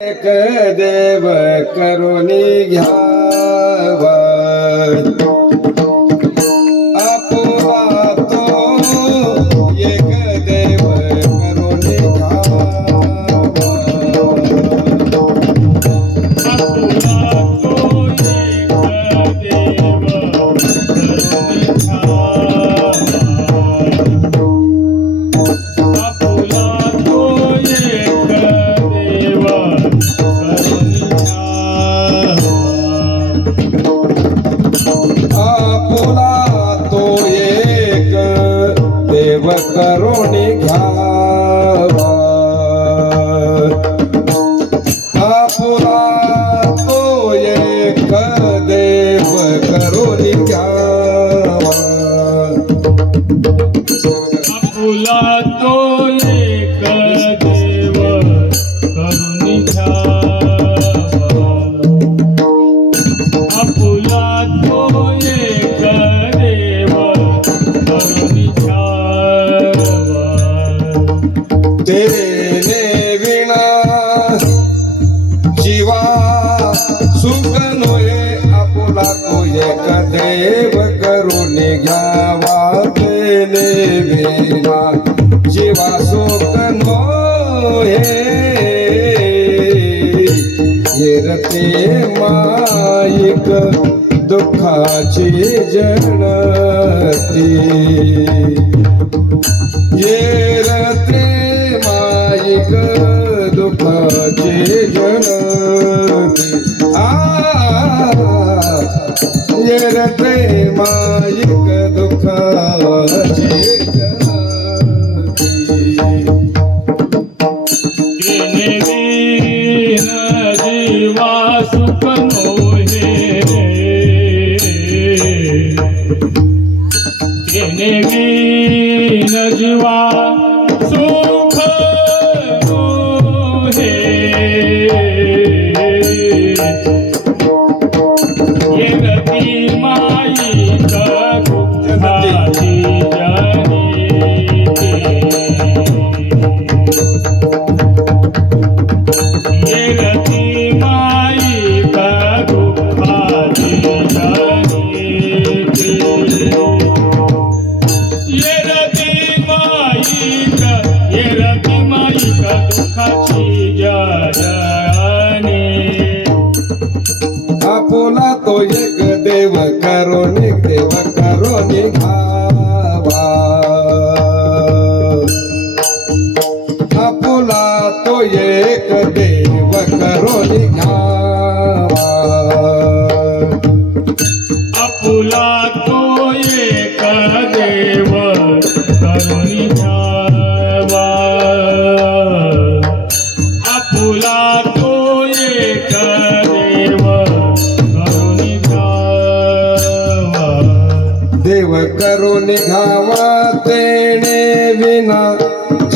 एक देव करुणी घ्यावा आपुला तो एक देव करुणी घ्यावा आपुला तो एक देव करुणी घ्यावा आपुला तो एक देव आपुला तो एक देव करुणी घ्यावा आपुला तो एक देव करुणी घ्यावा आपुला तो एक देव करुणी घ्यावा आपुला तो एक देव करुणी घ्यावा तेने विना जीवा सुख नोये आपुला तो एक देव करुणी घ्यावा तेने विना जीवा सुख नोये येरते माईक दुःखाची जनती येरते माईक दुःखाची जनती येरते माईक दुःखाची जनती तेने विन जीवा सुख नोहे तेने विन जीवा सुख नोहे येरती माईक दुःखाची येरती माईक दुःखाची येरती माईक दुःखाची जने आपुला तो एक देव करुणी घ्यावा आपुला तो एक देव करुणी घ्यावा आपुला तो एक देव करुणी घ्यावा आपुला तो एक देव करुणी घ्यावा देव करुणी घ्यावा तेने विना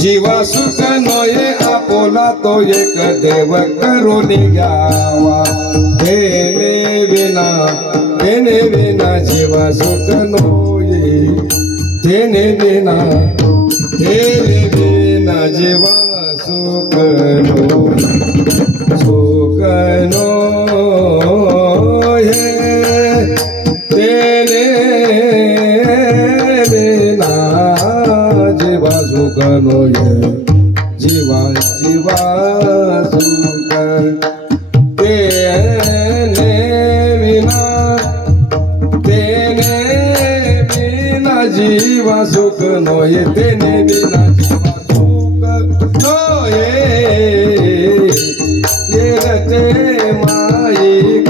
जीवा सुख नोये आपुला तो एक देव करुणी घ्यावा तेने विना जीवा सुख नोये तेने विना जीवा सुख नोये तेने विना जीवा सुख नोये जीवा सुख तेने विना जीवा सुख नोये तेने विना जीवा सुख नोये येरते माईक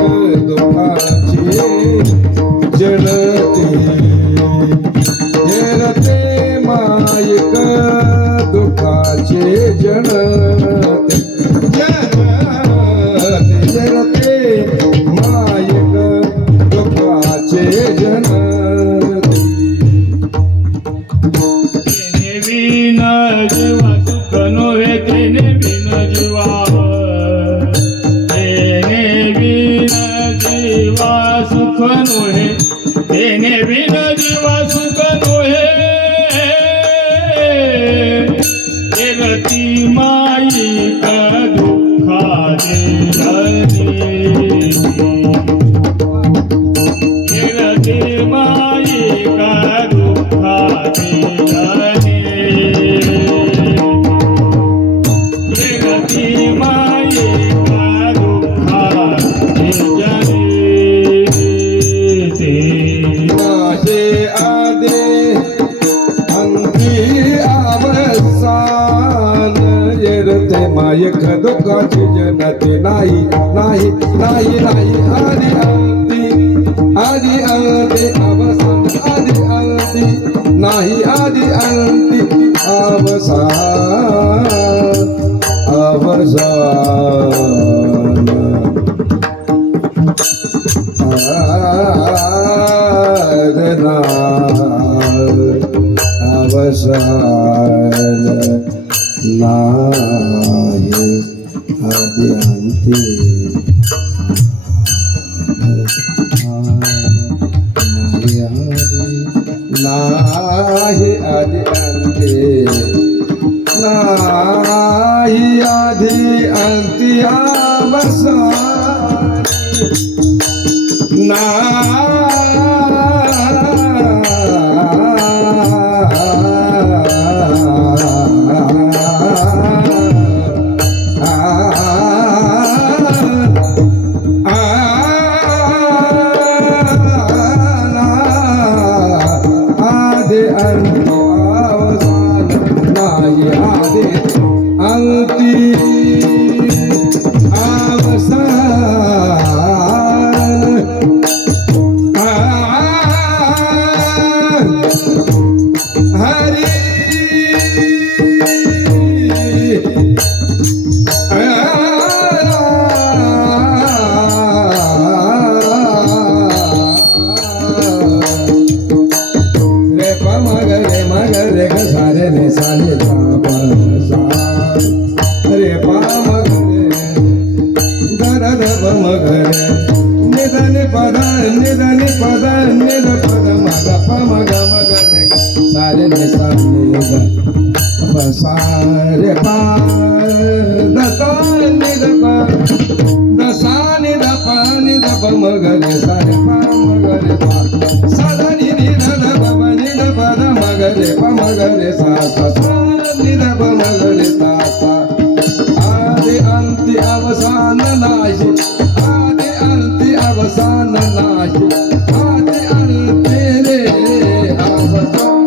दुःखाची जनती येरते माईक दुःखाची जनती येरते माईक दुःखाची जनती तेने विन जीवा सुख नोहे तेने विन जीवा माझे आदे अंती अवसान येरते मायक दुःखाची जनते नाही नाही नाही नाही आदि अंती अवसान आदि अंती नाही आदि अंती अवसान अवसान अवसान नाही आदि अंती नाही आदि अंती नाही आदि अंती अवसान आदि अंती अवसान हरि रे प मगरे ग सारे ने साले रे प मगरे गर द प मगरे निधन पद निध पद मग प मग मगरे ग सारे ने साले ग सारे पा द निध प द सा निध प मगरे सारे पा मगरे सा सदा नि ध प निध पद मगरे प मगरे सा सा निध प मगरे सा सा आदि अंति अवसान नाही आदि अंति अवसान नाही आदि अंति रे अवसान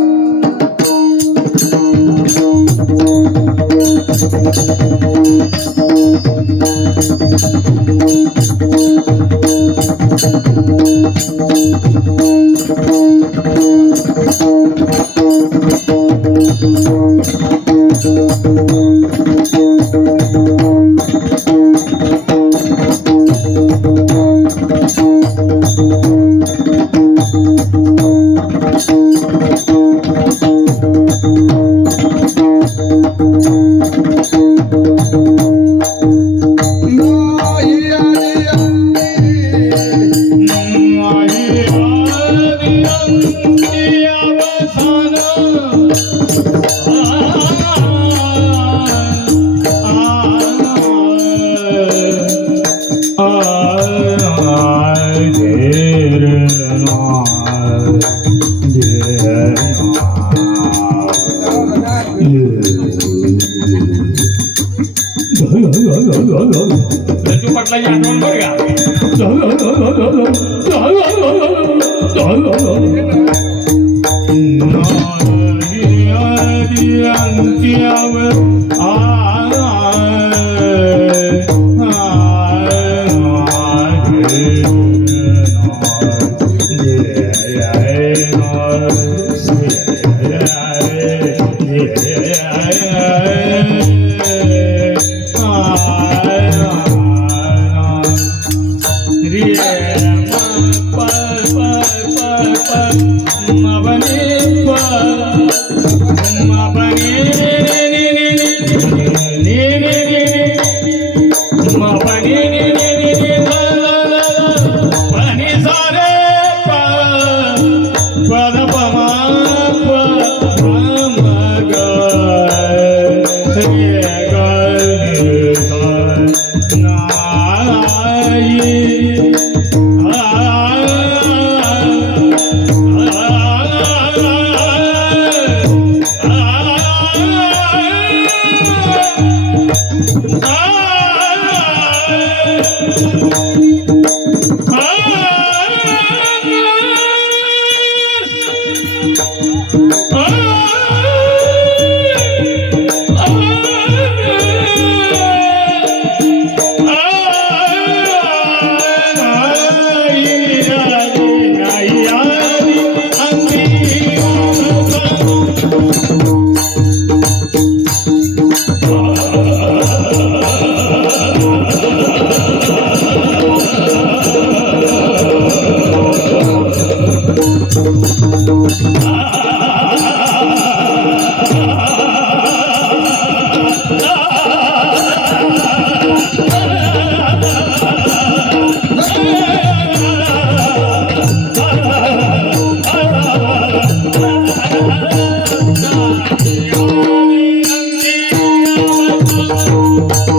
रज्जू पाटलाची आठवण बरं का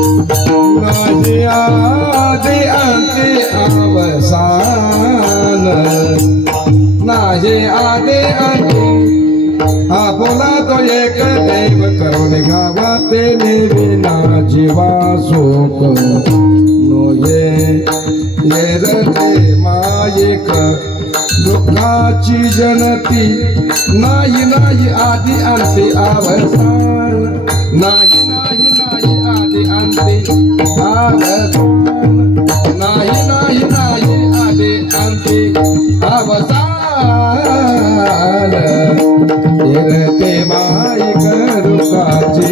माझे आदि अंती अवसान माझे आदि अंती हा बोला तो एक देव करून घ्यावा ते विना जीवा शोक नोये येरते मायेक दुःखाची जनती नाही नाही आदि अंती अवसान नाही नाही नाही आदि अंती अवसान नाही नाही नाही आदि अंती अवसान येरते मायेक दुःखाची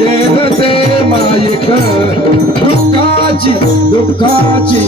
येरते मायेक दुःखाची दुःखाची